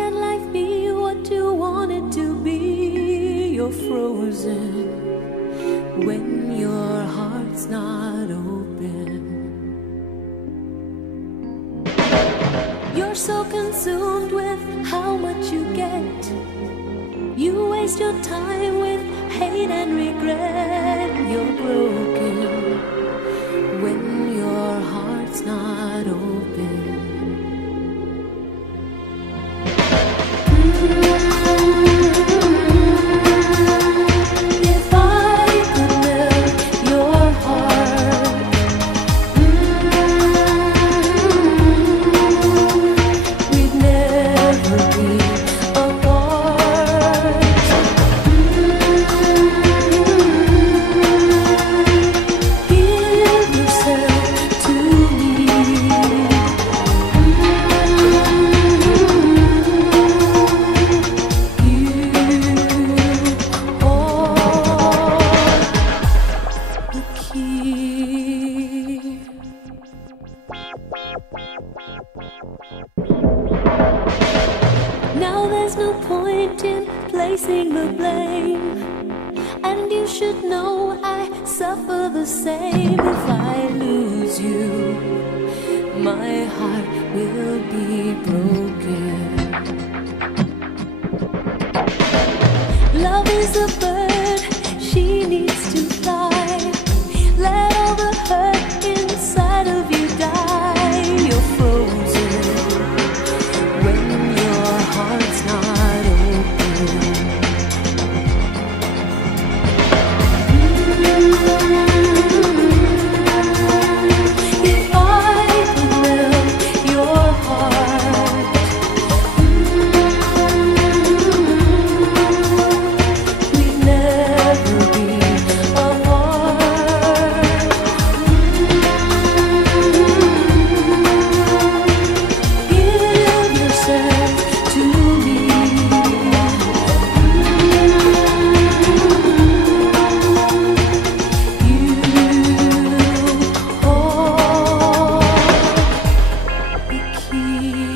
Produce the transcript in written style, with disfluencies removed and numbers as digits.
can life be what you want it to be? You're frozen when your heart's not open. You're so consumed with how much you get. You waste your time with hate and regret. You're broken when your heart's not open. If I could melt your heart, we'd never be apart. Give yourself to me. Now there's no point in placing the blame, and you should know I suffer the same. If I lose you, my heart will be broken. Love is a bird, she needs to fly. Let all the hurt inside of you die. You're frozen when your heart's not open. If I could melt your heart, we'd never be apart. Give yourself to me. You hold the key.